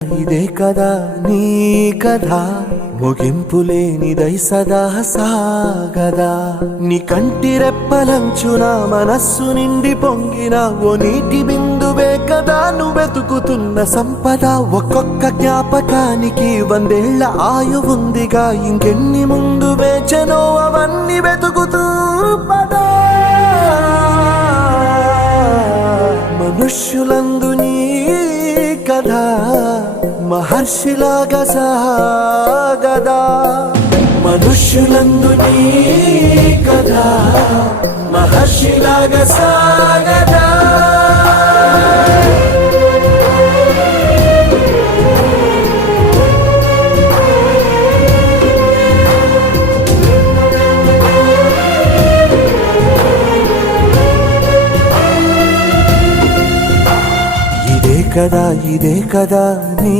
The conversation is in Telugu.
ఇదే కదా నీ కథ ముగింపులేనిదై సదా సాగదా నీ కంటి రెప్పలంచున మనస్సు నిండి పొంగిన ఓ నీటి బిందువే కదా నువ్వెతుకుతున్న సంపద ఒక్కొక్క జ్ఞాపకానికి 100 ఏళ్ల ఆయువుందిగా ఇంకెన్ని ముందు వేచనో అవన్నీ వెతుకుతూ పదా మనుష్యులందు నీ కథ మహర్షిలాగా సాగదా మనుష్యులందు నీ కథ మహర్షిలాగా సాగదా ఇదే కదా నీ